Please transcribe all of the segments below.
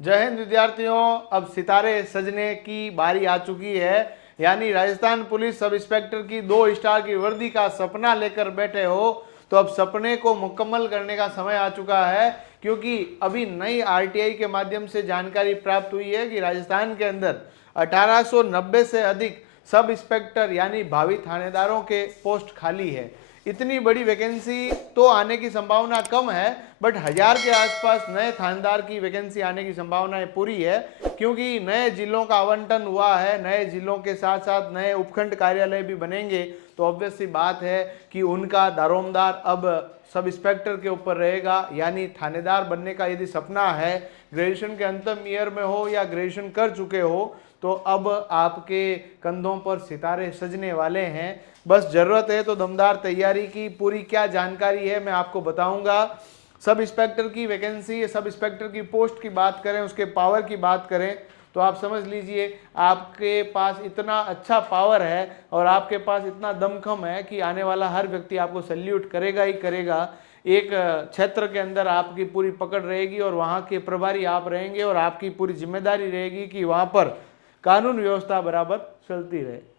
जय हिंद विद्यार्थियों। अब सितारे सजने की बारी आ चुकी है। यानी राजस्थान पुलिस सब इंस्पेक्टर की 2 स्टार की वर्दी का सपना लेकर बैठे हो, तो अब सपने को मुकम्मल करने का समय आ चुका है। क्योंकि अभी नई आरटीआई के माध्यम से जानकारी प्राप्त हुई है कि राजस्थान के अंदर 1890 से अधिक सब इंस्पेक्टर यानी भावी थानेदारों के पोस्ट खाली है। इतनी बड़ी वैकेंसी तो आने की संभावना कम है, बट 1000 के आसपास नए थानेदार की वैकेंसी आने की संभावनाएं पूरी है। क्योंकि नए जिलों का आवंटन हुआ है, नए जिलों के साथ साथ नए उपखंड कार्यालय भी बनेंगे, तो ऑब्वियस सी बात है कि उनका दारोमदार अब सब इंस्पेक्टर के ऊपर रहेगा। यानी थानेदार बनने का यदि सपना है, ग्रेजुएशन के अंतिम ईयर में हो या ग्रेजुएशन कर चुके हो, तो अब आपके कंधों पर सितारे सजने वाले हैं। बस जरूरत है तो दमदार तैयारी की। पूरी क्या जानकारी है मैं आपको बताऊंगा। सब इंस्पेक्टर की वैकेंसी, सब इंस्पेक्टर की पोस्ट की बात करें, उसके पावर की बात करें, तो आप समझ लीजिए आपके पास इतना अच्छा पावर है और आपके पास इतना दमखम है कि आने वाला हर व्यक्ति आपको सल्यूट करेगा ही करेगा। एक क्षेत्र के अंदर आपकी पूरी पकड़ रहेगी और वहाँ के प्रभारी आप रहेंगे और आपकी पूरी जिम्मेदारी रहेगी कि वहाँ पर कानून व्यवस्था बराबर चलती रहे।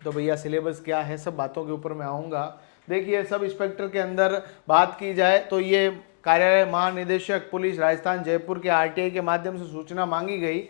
तो भैया सिलेबस क्या है, सब बातों के ऊपर मैं आऊँगा। देखिए, सब इंस्पेक्टर के अंदर बात की जाए तो ये कार्यालय महानिदेशक पुलिस राजस्थान जयपुर के आरटीआई के माध्यम से सूचना मांगी गई,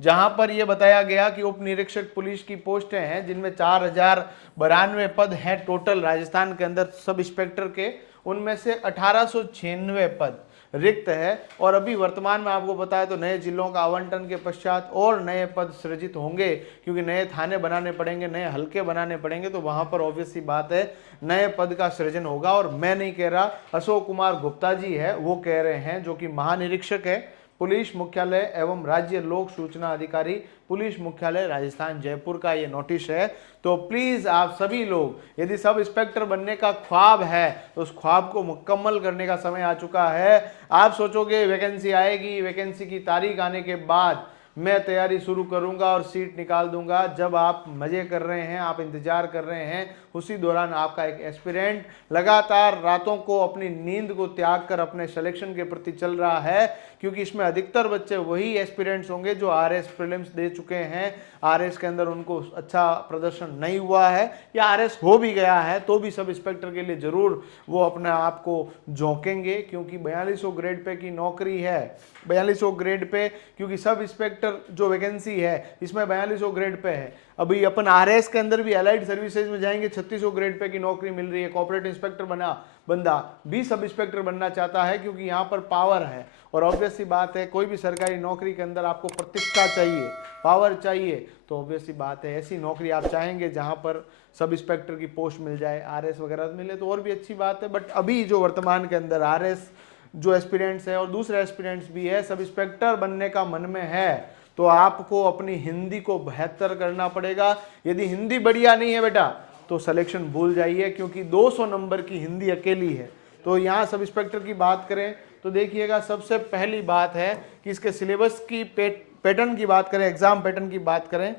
जहां पर यह बताया गया कि उप निरीक्षक पुलिस की पोस्टें हैं, जिनमें 4092 पद हैं टोटल राजस्थान के अंदर सब इंस्पेक्टर के। उनमें से 1896 पद रिक्त है। और अभी वर्तमान में आपको बताया तो नए जिलों का आवंटन के पश्चात और नए पद सृजित होंगे, क्योंकि नए थाने बनाने पड़ेंगे, नए हल्के बनाने पड़ेंगे, तो वहां पर ऑब्वियस सी बात है नए पद का सृजन होगा। और मैं नहीं कह रहा, अशोक कुमार गुप्ता जी है वो कह रहे हैं, जो कि महानिरीक्षक है पुलिस मुख्यालय एवं राज्य लोक सूचना अधिकारी पुलिस मुख्यालय राजस्थान जयपुर का ये नोटिस है। तो प्लीज आप सभी लोग, यदि सब इंस्पेक्टर बनने का ख्वाब है तो उस ख्वाब को मुकम्मल करने का समय आ चुका है। आप सोचोगे वैकेंसी आएगी, वैकेंसी की तारीख आने के बाद मैं तैयारी शुरू करूंगा और सीट निकाल दूंगा। जब आप मजे कर रहे हैं, आप इंतजार कर रहे हैं, उसी दौरान आपका एक एस्पिरेंट लगातार रातों को अपनी नींद को त्याग कर अपने सिलेक्शन के प्रति चल रहा है। क्योंकि इसमें अधिकतर बच्चे वही एस्पिरेंट्स होंगे जो आरएस प्रीलिम्स दे चुके हैं, आरएस के अंदर उनको अच्छा प्रदर्शन नहीं हुआ है, या आरएस हो भी गया है तो भी सब इंस्पेक्टर के लिए जरूर वो अपने आप को झोंकेंगे। क्योंकि 4200 ग्रेड पे की नौकरी है, 4200 ग्रेड पे, क्योंकि सब इंस्पेक्टर जो वैकेंसी है इसमें 4200 ग्रेड पे है। अभी अपन आरएस के अंदर भी अलाइड सर्विसेज में जाएंगे, 3600 ग्रेड पे की नौकरी मिल रही है। कॉर्पोरेट इंस्पेक्टर बंदा भी सब इंस्पेक्टर बनना चाहता है, क्योंकि यहाँ पर पावर है। और ऑब्वियस सी बात है, कोई भी सरकारी नौकरी के अंदर आपको प्रतिष्ठा चाहिए, पावर चाहिए, तो ऑब्वियस सी बात है ऐसी नौकरी आप चाहेंगे जहां पर सब इंस्पेक्टर की पोस्ट मिल जाए। आरएस वगैरह मिले तो और भी अच्छी बात है, बट अभी जो वर्तमान के अंदर आरएस जो एस्पिरेंट्स है और दूसरे एस्पिरेंट्स भी है, सब इंस्पेक्टर बनने का मन में है, तो आपको अपनी हिंदी को बेहतर करना पड़ेगा। यदि हिंदी बढ़िया नहीं है बेटा तो सिलेक्शन भूल जाइए, क्योंकि 200 नंबर की हिंदी अकेली है। तो यहाँ सब इंस्पेक्टर की बात करें तो देखिएगा, सबसे पहली बात है कि इसके सिलेबस की पैटर्न की बात करें, एग्जाम पैटर्न की बात करें,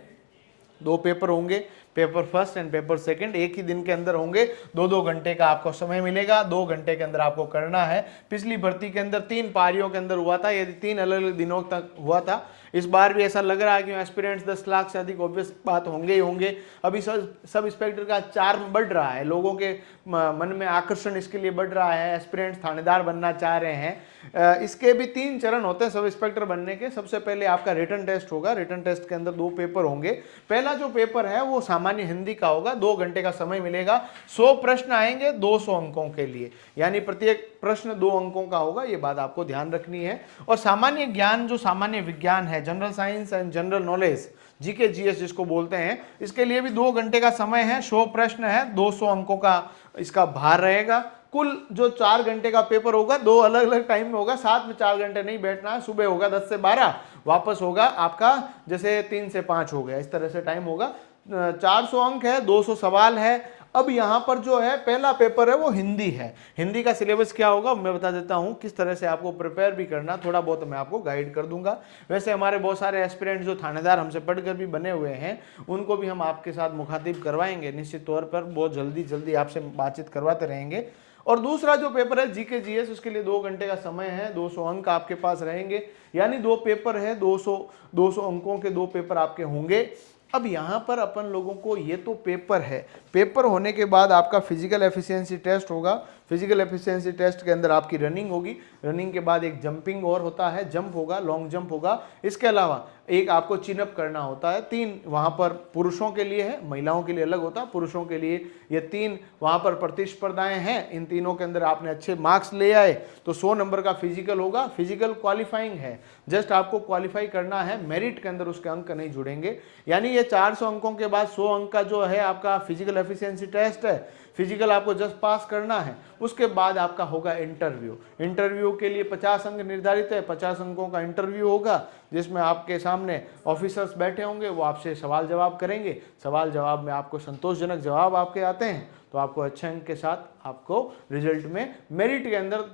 2 पेपर होंगे, paper first and paper second, एक ही दिन के अंदर होंगे। 2-2 घंटे का आपको समय मिलेगा, 2 घंटे के अंदर आपको करना है। पिछली भर्ती के अंदर 3 पारियों के अंदर हुआ था, यदि 3 अलग अलग दिनों तक हुआ था। इस बार भी ऐसा लग रहा है कि एस्पिरेंट्स 10 लाख से अधिक ऑब्वियस बात होंगे ही होंगे। अभी सब इंस्पेक्टर का चार्म बढ़ रहा है, लोगों के मन में आकर्षण इसके लिए बढ़ रहा है, एस्पिरेंट्स थानेदार बनना चाह रहे हैं। इसके भी 3 चरण होते हैं सब इंस्पेक्टर बनने के। सबसे पहले आपका रिटन टेस्ट होगा, रिटन टेस्ट के अंदर 2 पेपर होंगे। पहला जो पेपर है वो सामान्य हिंदी का होगा, 2 घंटे का समय मिलेगा। 100 प्रश्न आएंगे 200 अंकों के लिए, यानी प्रत्येक प्रश्न 2 अंकों का होगा, ये बात आपको ध्यान रखनी है। और सामान्य ज्ञान जो सामान्य विज्ञान है, general science and general knowledge, GK GS जिसको बोलते हैं, इसके लिए भी 2 घंटे का समय है। 100 प्रश्न है, 200 अंकों का इसका भार रहेगा। कुल जो 4 घंटे का पेपर होगा, 2 अलग अलग टाइम में होगा, साथ में 4 घंटे नहीं बैठना है। सुबह होगा 10 से 12, वापस होगा आपका जैसे 3 से 5 हो गया, इस तरह से टाइम होगा। 400 अंक है, 200 सवाल है। अब यहाँ पर जो है पहला पेपर है वो हिंदी है। हिंदी का सिलेबस क्या होगा मैं बता देता हूँ, किस तरह से आपको प्रिपेयर भी करना, थोड़ा बहुत मैं आपको गाइड कर दूंगा। वैसे हमारे बहुत सारे एस्पिरेंट जो थानेदार हमसे पढ़कर भी बने हुए हैं, उनको भी हम आपके साथ मुखातिब करवाएंगे निश्चित तौर पर, बहुत जल्दी जल्दी आपसे बातचीत करवाते रहेंगे। और दूसरा जो पेपर है जीके जीएस, उसके लिए 2 घंटे का समय है, 200 अंक आपके पास रहेंगे, यानी 2 पेपर है, 200 अंकों के 2 पेपर आपके होंगे। अब यहाँ पर अपन लोगों को, ये तो पेपर है, पेपर होने के बाद आपका फिजिकल एफिशिएंसी टेस्ट होगा। फिजिकल एफिशिएंसी टेस्ट के अंदर आपकी रनिंग होगी, रनिंग के बाद एक जंपिंग और होता है, जंप होगा, लॉन्ग जंप होगा। इसके अलावा एक आपको चिनअप करना होता है। 3 वहाँ पर पुरुषों के लिए है, महिलाओं के लिए अलग होता है, पुरुषों के लिए ये 3 वहाँ पर प्रतिस्पर्धाएं हैं। इन तीनों के अंदर आपने अच्छे मार्क्स ले आए तो 100 नंबर का फिजिकल होगा। फिजिकल क्वालिफाइंग है, जस्ट आपको क्वालिफाई करना है, मेरिट के अंदर उसके अंक नहीं जुड़ेंगे। यानी ये 400 अंकों के बाद 100 अंक का जो है आपका फिजिकल एफिशिएंसी टेस्ट है, फिजिकल आपको जस्ट पास करना है। उसके बाद आपका होगा इंटरव्यू। इंटरव्यू के लिए 50 अंक निर्धारित है, 50 अंकों का इंटरव्यू होगा, जिसमें आपके सामने ऑफिसर्स बैठे होंगे, वो आपसे सवाल जवाब करेंगे। सवाल जवाब में आपको संतोषजनक जवाब आपके आते हैं तो आपको अच्छे अंक के साथ आपको रिजल्ट में मेरिट के अंदर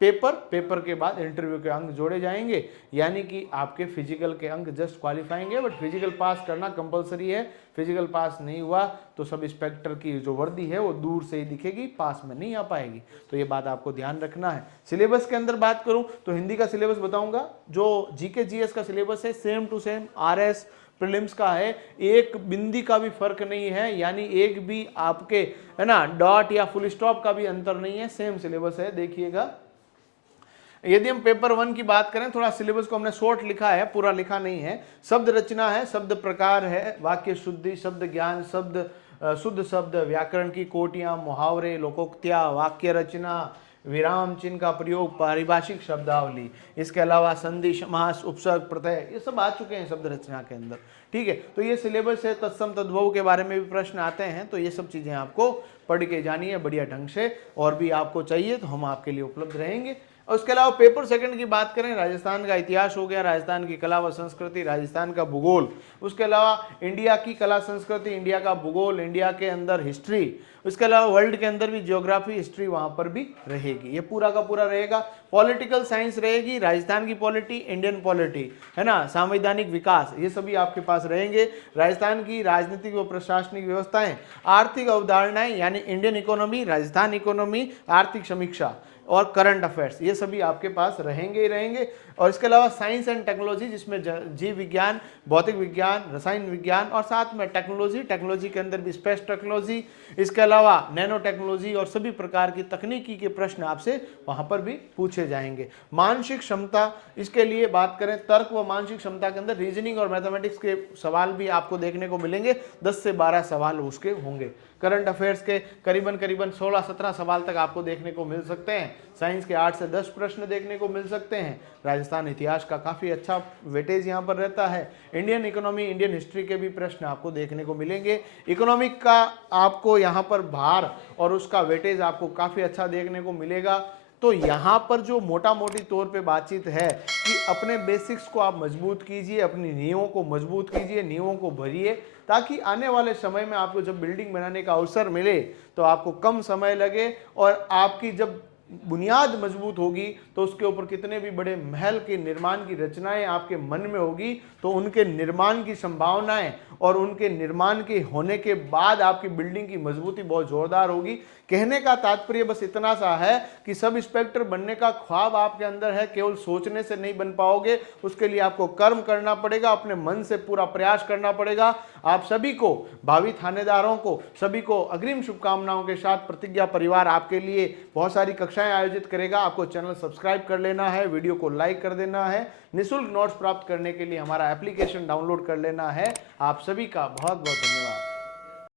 पेपर के बाद इंटरव्यू के अंक जोड़े जाएंगे। यानी कि आपके फिजिकल के अंक जस्ट क्वालिफाइंग है, बट फिजिकल पास करना कंपलसरी है। फिजिकल पास नहीं हुआ तो सब इंस्पेक्टर की जो वर्दी है वो दूर से ही दिखेगी, पास में नहीं आ पाएगी। तो ये बात आपको ध्यान रखना है। सिलेबस के अंदर बात करूं तो हिंदी का सिलेबस बताऊंगा, जो जीके जीएस का सिलेबस है same to same RS prelims का है, एक बिंदी का भी फर्क नहीं है, यानी एक भी आपके है ना डॉट या फुल स्टॉप का भी अंतर नहीं है, सेम सिलेबस है। देखिएगा, यदि हम पेपर 1 की बात करें, थोड़ा सिलेबस को हमने शॉर्ट लिखा है, पूरा लिखा नहीं है। शब्द रचना है, शब्द प्रकार है, वाक्य शुद्धि, शब्द ज्ञान, शब्द शुद्ध शब्द, व्याकरण की कोटियां, मुहावरे, लोकोक्तियां, वाक्य रचना, विराम चिन्ह का प्रयोग, पारिभाषिक शब्दावली, इसके अलावा संधि, समास, उपसर्ग, प्रत्यय, ये सब आ चुके हैं शब्द रचना के अंदर। ठीक है, तो ये सिलेबस है। तत्सम तद्भव के बारे में भी प्रश्न आते हैं, तो ये सब चीजें आपको पढ़ के जानी है बढ़िया ढंग से, और भी आपको चाहिए तो हम आपके लिए उपलब्ध रहेंगे। और उसके अलावा पेपर 2 की बात करें, राजस्थान का इतिहास हो गया, राजस्थान की कला व संस्कृति, राजस्थान का भूगोल, उसके अलावा इंडिया की कला संस्कृति, इंडिया का भूगोल, इंडिया के अंदर हिस्ट्री, उसके अलावा वर्ल्ड के अंदर भी ज्योग्राफी हिस्ट्री वहां पर भी रहेगी। ये पूरा का पूरा रहेगा। पॉलिटिकल साइंस रहेगी, राजस्थान की पॉलिटी, इंडियन पॉलिटी, है ना, संवैधानिक विकास, ये सभी आपके पास रहेंगे। राजस्थान की राजनीतिक व प्रशासनिक व्यवस्थाएं, आर्थिक अवधारणाएं यानी इंडियन इकोनॉमी, राजस्थान इकोनॉमी, आर्थिक समीक्षा और करंट अफेयर्स, ये सभी आपके पास रहेंगे ही रहेंगे। और इसके अलावा साइंस एंड टेक्नोलॉजी, जिसमें जीव विज्ञान, भौतिक विज्ञान, रसायन विज्ञान और साथ में टेक्नोलॉजी के अंदर भी स्पेस टेक्नोलॉजी, इसके अलावा नैनो टेक्नोलॉजी और सभी प्रकार की तकनीकी के प्रश्न आपसे वहां पर भी पूछे जाएंगे। मानसिक क्षमता, इसके लिए बात करें, तर्क व मानसिक क्षमता के अंदर रीजनिंग और मैथमेटिक्स के सवाल भी आपको देखने को मिलेंगे, 10 से 12 सवाल उसके होंगे। करंट अफेयर्स के करीबन 16-17 सवाल तक आपको देखने को मिल सकते हैं। साइंस के 8 से 10 प्रश्न देखने को मिल सकते हैं। राजस्थान इतिहास का काफ़ी अच्छा वेटेज यहाँ पर रहता है। इंडियन इकोनॉमी, इंडियन हिस्ट्री के भी प्रश्न आपको देखने को मिलेंगे। इकोनॉमिक का आपको यहाँ पर भार और उसका वेटेज आपको काफ़ी अच्छा देखने को मिलेगा। तो यहाँ पर जो मोटा मोटी तौर पे बातचीत है कि अपने बेसिक्स को आप मजबूत कीजिए, अपनी नींवों को मजबूत कीजिए, नींवों को भरिए, ताकि आने वाले समय में आपको जब बिल्डिंग बनाने का अवसर मिले तो आपको कम समय लगे, और आपकी जब बुनियाद मजबूत होगी तो उसके ऊपर कितने भी बड़े महल के निर्माण की रचनाएं आपके मन में होगी, तो उनके निर्माण की संभावनाएं और उनके निर्माण के होने के बाद आपकी बिल्डिंग की मजबूती बहुत जोरदार होगी। कहने का तात्पर्य बस इतना सा है कि सब इंस्पेक्टर बनने का ख्वाब आपके अंदर है, केवल सोचने से नहीं बन पाओगे, उसके लिए आपको कर्म करना पड़ेगा, अपने मन से पूरा प्रयास करना पड़ेगा। आप सभी को, भावी थानेदारों को, सभी को अग्रिम शुभकामनाओं के साथ प्रतिज्ञा परिवार आपके लिए बहुत सारी कक्षाएं आयोजित करेगा। आपको चैनल सब्सक्राइब कर लेना है, वीडियो को लाइक कर देना है, निःशुल्क नोट्स प्राप्त करने के लिए हमारा एप्लीकेशन डाउनलोड कर लेना है। आप सभी का बहुत बहुत धन्यवाद।